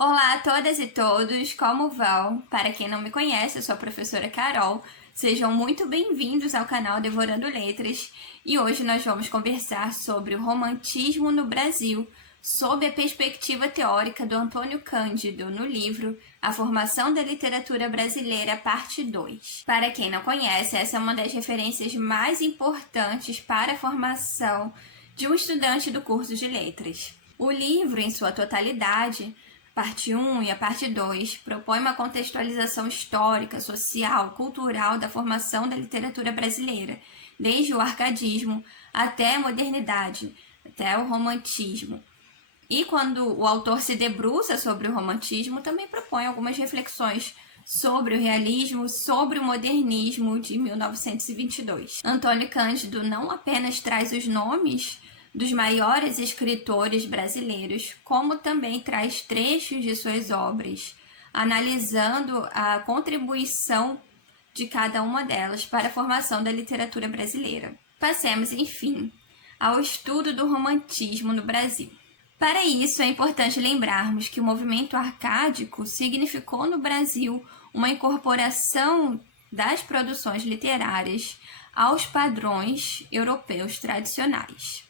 Olá a todas e todos, como vão? Para quem não me conhece, eu sou a professora Carol. Sejam muito bem-vindos ao canal Devorando Letras e hoje nós vamos conversar sobre o romantismo no Brasil, sob a perspectiva teórica do Antônio Cândido, no livro A Formação da Literatura Brasileira, parte 2. Para quem não conhece, essa é uma das referências mais importantes para a formação de um estudante do curso de letras. O livro, em sua totalidade, parte 1 e a parte 2, propõe uma contextualização histórica, social, cultural da formação da literatura brasileira, desde o arcadismo até a modernidade, até o romantismo. E quando o autor se debruça sobre o romantismo, também propõe algumas reflexões sobre o realismo, sobre o modernismo de 1922. Antônio Cândido não apenas traz os nomes dos maiores escritores brasileiros, como também traz trechos de suas obras, analisando a contribuição de cada uma delas para a formação da literatura brasileira. Passemos, enfim, ao estudo do romantismo no Brasil. Para isso, é importante lembrarmos que o movimento arcádico significou no Brasil uma incorporação das produções literárias aos padrões europeus tradicionais.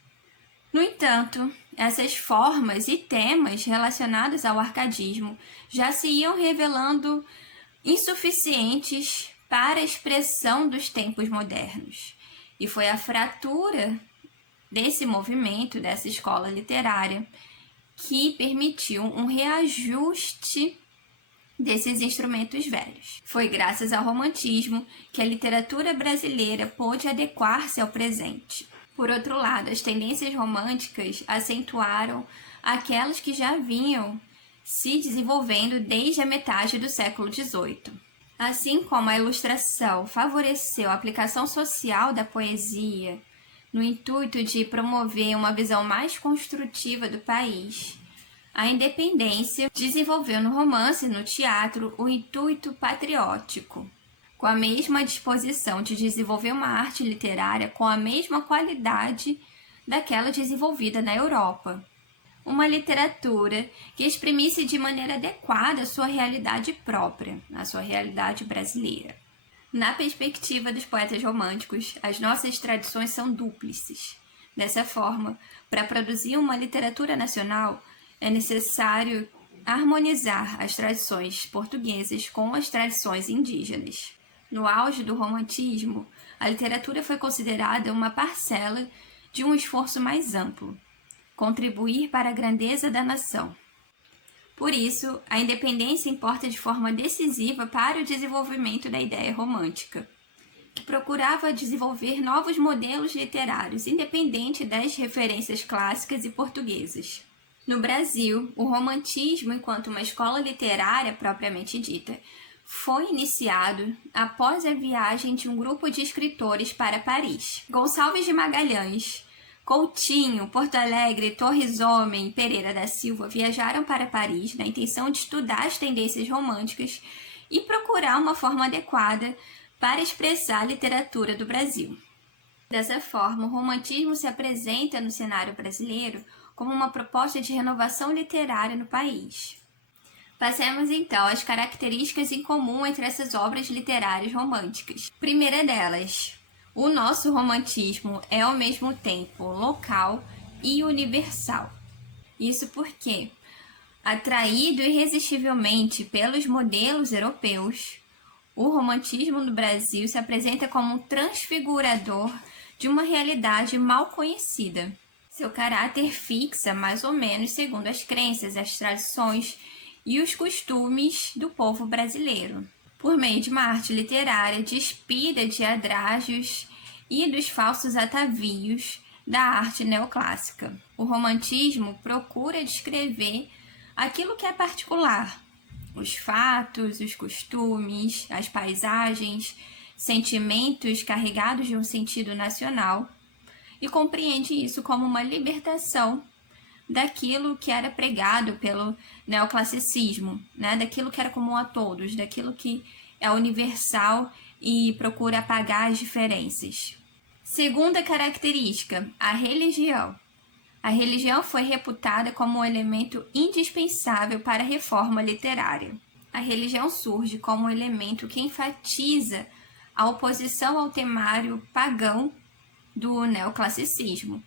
No entanto, essas formas e temas relacionados ao arcadismo já se iam revelando insuficientes para a expressão dos tempos modernos. E foi a fratura desse movimento, dessa escola literária, que permitiu um reajuste desses instrumentos velhos. Foi graças ao romantismo que a literatura brasileira pôde adequar-se ao presente. Por outro lado, as tendências românticas acentuaram aquelas que já vinham se desenvolvendo desde a metade do século XVIII. Assim como a Ilustração favoreceu a aplicação social da poesia no intuito de promover uma visão mais construtiva do país, a Independência desenvolveu no romance e no teatro o intuito patriótico, com a mesma disposição de desenvolver uma arte literária com a mesma qualidade daquela desenvolvida na Europa. Uma literatura que exprimisse de maneira adequada a sua realidade própria, a sua realidade brasileira. Na perspectiva dos poetas românticos, as nossas tradições são dúplices. Dessa forma, para produzir uma literatura nacional, é necessário harmonizar as tradições portuguesas com as tradições indígenas. No auge do romantismo, a literatura foi considerada uma parcela de um esforço mais amplo, contribuir para a grandeza da nação. Por isso, a independência importa de forma decisiva para o desenvolvimento da ideia romântica, que procurava desenvolver novos modelos literários, independente das referências clássicas e portuguesas. No Brasil, o romantismo, enquanto uma escola literária propriamente dita, foi iniciado após a viagem de um grupo de escritores para Paris. Gonçalves de Magalhães, Coutinho, Porto Alegre, Torres Homem e Pereira da Silva viajaram para Paris na intenção de estudar as tendências românticas e procurar uma forma adequada para expressar a literatura do Brasil. Dessa forma, o romantismo se apresenta no cenário brasileiro como uma proposta de renovação literária no país. Passemos então às características em comum entre essas obras literárias românticas. Primeira delas, o nosso romantismo é ao mesmo tempo local e universal. Isso porque, atraído irresistivelmente pelos modelos europeus, o romantismo no Brasil se apresenta como um transfigurador de uma realidade mal conhecida. Seu caráter fixa mais ou menos segundo as crenças, as tradições e os costumes do povo brasileiro, por meio de uma arte literária despida de adragios e dos falsos atavios da arte neoclássica. O romantismo procura descrever aquilo que é particular, os fatos, os costumes, as paisagens, sentimentos carregados de um sentido nacional, e compreende isso como uma libertação daquilo que era pregado pelo neoclassicismo, daquilo que era comum a todos, daquilo que é universal e procura apagar as diferenças. Segunda característica, a religião. A religião foi reputada como um elemento indispensável para a reforma literária. A religião surge como um elemento que enfatiza a oposição ao temário pagão do neoclassicismo,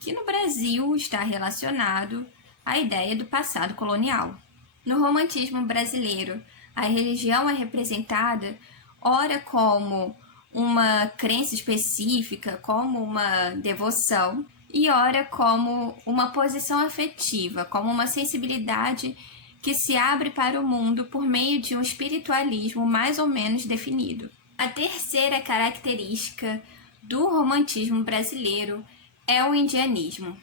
que no Brasil está relacionado à ideia do passado colonial. No romantismo brasileiro, a religião é representada ora como uma crença específica, como uma devoção, e ora como uma posição afetiva, como uma sensibilidade que se abre para o mundo por meio de um espiritualismo mais ou menos definido. A terceira característica do romantismo brasileiro é o indianismo.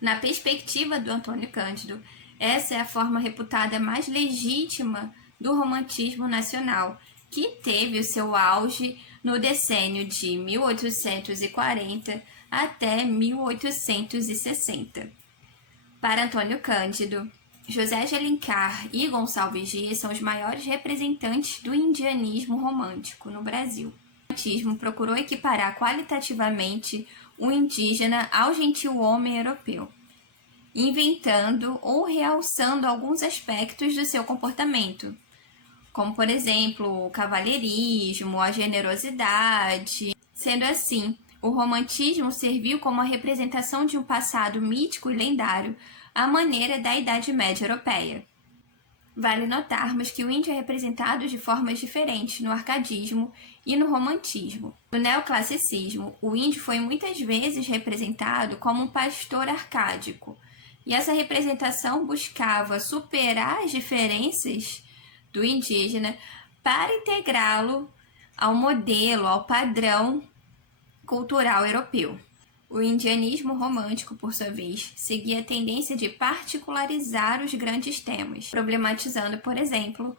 Na perspectiva do Antônio Cândido, essa é a forma reputada mais legítima do romantismo nacional, que teve o seu auge no decênio de 1840 até 1860. Para Antônio Cândido, José de Alencar e Gonçalves Dias são os maiores representantes do indianismo romântico no Brasil. O romantismo procurou equiparar qualitativamente o indígena ao gentil-homem europeu, inventando ou realçando alguns aspectos do seu comportamento, como, por exemplo, o cavalheirismo, a generosidade. Sendo assim, o romantismo serviu como a representação de um passado mítico e lendário à maneira da Idade Média Europeia. Vale notarmos que o índio é representado de formas diferentes no arcadismo e no romantismo. No neoclassicismo, o índio foi muitas vezes representado como um pastor arcádico, e essa representação buscava superar as diferenças do indígena para integrá-lo ao modelo, ao padrão cultural europeu. O indianismo romântico, por sua vez, seguia a tendência de particularizar os grandes temas, problematizando, por exemplo,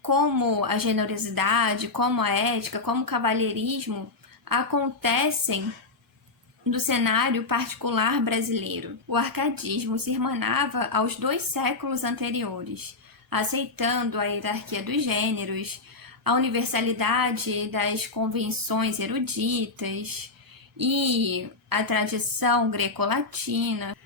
como a generosidade, como a ética, como o cavalheirismo acontecem no cenário particular brasileiro. O arcadismo se irmanava aos 2 séculos anteriores, aceitando a hierarquia dos gêneros, a universalidade das convenções eruditas e a tradição greco-latina.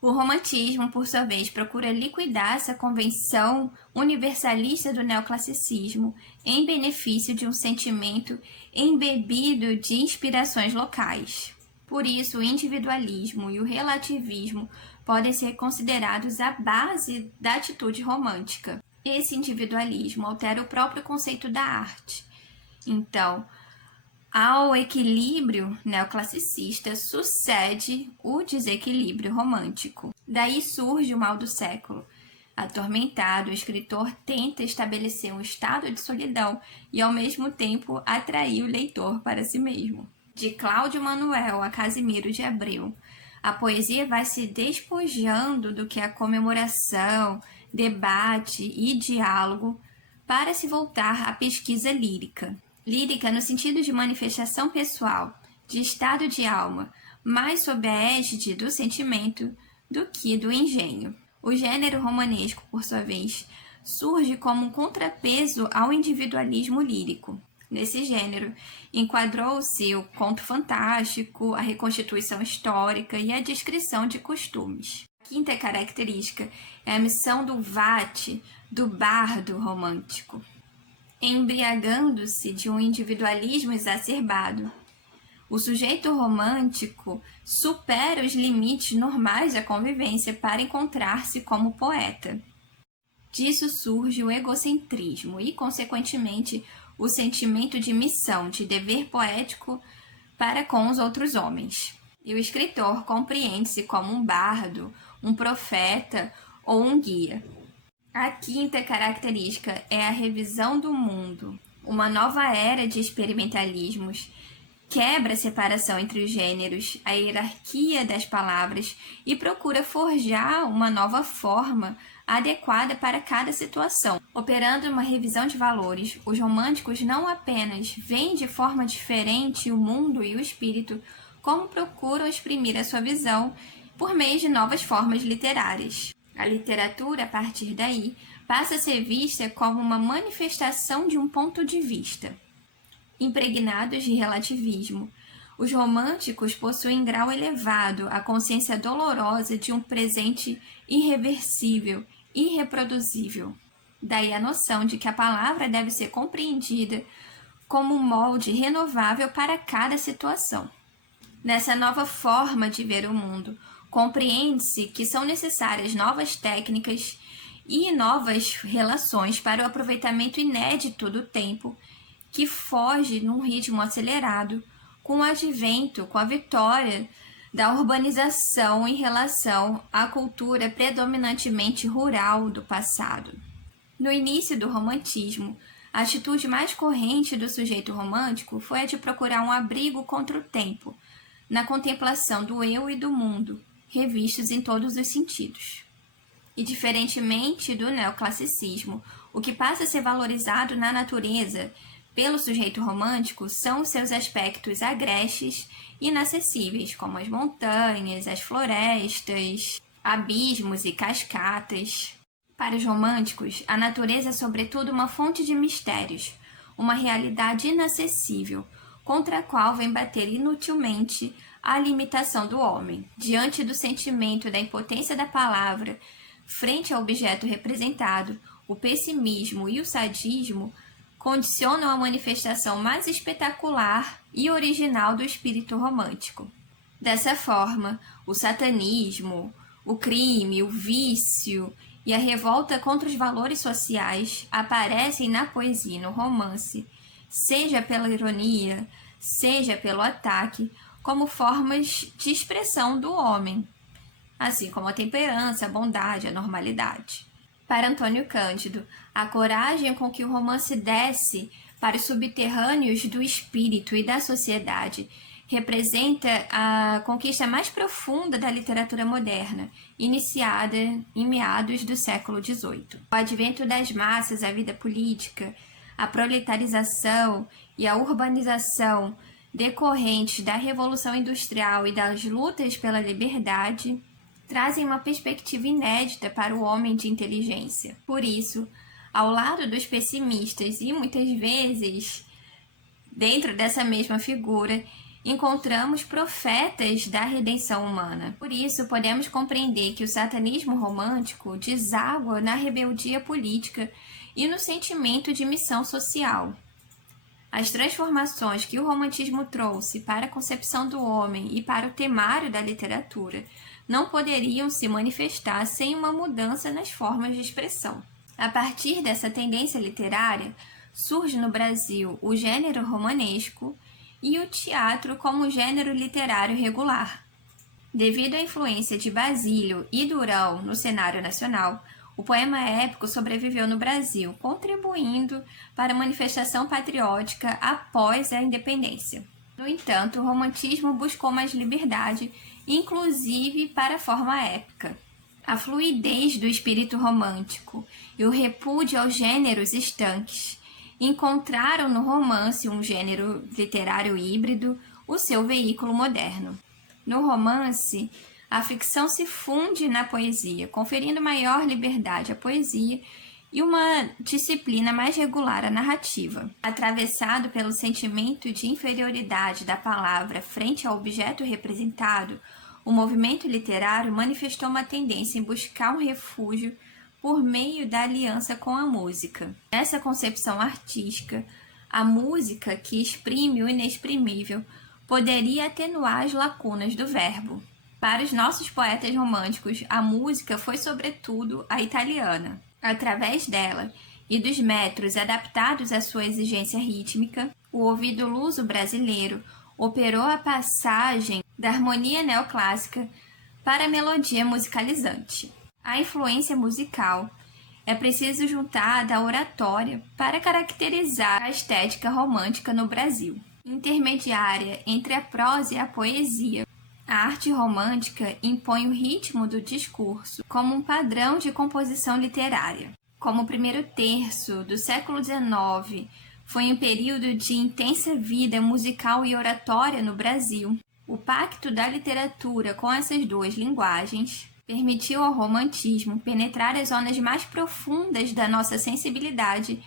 O romantismo, por sua vez, procura liquidar essa convenção universalista do neoclassicismo em benefício de um sentimento embebido de inspirações locais. Por isso, o individualismo e o relativismo podem ser considerados a base da atitude romântica. Esse individualismo altera o próprio conceito da arte. Então, ao equilíbrio neoclassicista sucede o desequilíbrio romântico. Daí surge o mal do século. Atormentado, o escritor tenta estabelecer um estado de solidão e, ao mesmo tempo, atrair o leitor para si mesmo. De Cláudio Manuel a Casimiro de Abreu, a poesia vai se despojando do que é comemoração, debate e diálogo para se voltar à pesquisa lírica. Lírica no sentido de manifestação pessoal, de estado de alma, mais sob a égide do sentimento do que do engenho. O gênero romanesco, por sua vez, surge como um contrapeso ao individualismo lírico. Nesse gênero, enquadrou-se o conto fantástico, a reconstituição histórica e a descrição de costumes. A quinta característica é a missão do vate, do bardo romântico. Embriagando-se de um individualismo exacerbado, o sujeito romântico supera os limites normais da convivência para encontrar-se como poeta. Disso surge o egocentrismo e, consequentemente, o sentimento de missão, de dever poético para com os outros homens. E o escritor compreende-se como um bardo, um profeta ou um guia. A quinta característica é a revisão do mundo. Uma nova era de experimentalismos quebra a separação entre os gêneros, a hierarquia das palavras e procura forjar uma nova forma adequada para cada situação. Operando uma revisão de valores, os românticos não apenas veem de forma diferente o mundo e o espírito, como procuram exprimir a sua visão por meio de novas formas literárias. A literatura, a partir daí, passa a ser vista como uma manifestação de um ponto de vista. Impregnados de relativismo, Os românticos possuem grau elevado a consciência dolorosa de um presente irreversível, irreproduzível. Daí a noção de que a palavra deve ser compreendida como um molde renovável para cada situação. Nessa nova forma de ver o mundo, compreende-se que são necessárias novas técnicas e novas relações para o aproveitamento inédito do tempo, que foge num ritmo acelerado, com o advento, com a vitória da urbanização em relação à cultura predominantemente rural do passado. No início do romantismo, a atitude mais corrente do sujeito romântico foi a de procurar um abrigo contra o tempo, na contemplação do eu e do mundo, revistos em todos os sentidos. E diferentemente do neoclassicismo, o que passa a ser valorizado na natureza pelo sujeito romântico são os seus aspectos agrestes e inacessíveis, como as montanhas, as florestas, abismos e cascatas. Para os românticos, a natureza é sobretudo uma fonte de mistérios, uma realidade inacessível, contra a qual vem bater inutilmente a limitação do homem. Diante do sentimento da impotência da palavra, frente ao objeto representado, o pessimismo e o sadismo condicionam a manifestação mais espetacular e original do espírito romântico. Dessa forma, o satanismo, o crime, o vício e a revolta contra os valores sociais aparecem na poesia e no romance, seja pela ironia, seja pelo ataque, como formas de expressão do homem, assim como a temperança, a bondade, a normalidade. Para Antônio Cândido, a coragem com que o romance desce para os subterrâneos do espírito e da sociedade representa a conquista mais profunda da literatura moderna, iniciada em meados do século XVIII. O advento das massas à vida política, a proletarização e a urbanização decorrentes da Revolução Industrial e das lutas pela liberdade trazem uma perspectiva inédita para o homem de inteligência. Por isso, ao lado dos pessimistas e muitas vezes dentro dessa mesma figura, encontramos profetas da redenção humana. Por isso, podemos compreender que o satanismo romântico deságua na rebeldia política e no sentimento de missão social. As transformações que o romantismo trouxe para a concepção do homem e para o temário da literatura não poderiam se manifestar sem uma mudança nas formas de expressão. A partir dessa tendência literária, surge no Brasil o gênero romanesco e o teatro como gênero literário regular. Devido à influência de Basílio e Durão no cenário nacional, o poema épico sobreviveu no Brasil, contribuindo para a manifestação patriótica após a independência. No entanto, o romantismo buscou mais liberdade, inclusive para a forma épica. A fluidez do espírito romântico e o repúdio aos gêneros estanques encontraram no romance, um gênero literário híbrido, o seu veículo moderno. No romance, a ficção se funde na poesia, conferindo maior liberdade à poesia e uma disciplina mais regular à narrativa. Atravessado pelo sentimento de inferioridade da palavra frente ao objeto representado, o movimento literário manifestou uma tendência em buscar um refúgio por meio da aliança com a música. Nessa concepção artística, a música que exprime o inexprimível poderia atenuar as lacunas do verbo. Para os nossos poetas românticos, a música foi sobretudo a italiana. Através dela e dos metros adaptados à sua exigência rítmica, o ouvido luso brasileiro operou a passagem da harmonia neoclássica para a melodia musicalizante. A influência musical é preciso juntar da oratória para caracterizar a estética romântica no Brasil. Intermediária entre a prosa e a poesia, a arte romântica impõe o ritmo do discurso como um padrão de composição literária. Como o primeiro terço do século XIX foi um período de intensa vida musical e oratória no Brasil, o pacto da literatura com essas duas linguagens permitiu ao romantismo penetrar as zonas mais profundas da nossa sensibilidade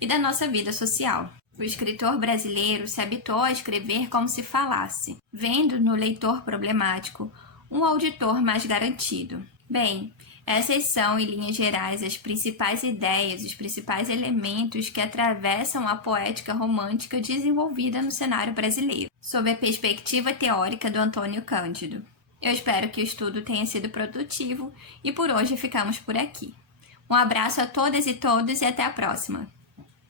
e da nossa vida social. O escritor brasileiro se habituou a escrever como se falasse, vendo no leitor problemático um auditor mais garantido. Bem, essas são, em linhas gerais, as principais ideias, os principais elementos que atravessam a poética romântica desenvolvida no cenário brasileiro, sob a perspectiva teórica do Antônio Cândido. Eu espero que o estudo tenha sido produtivo e por hoje ficamos por aqui. Um abraço a todas e todos e até a próxima!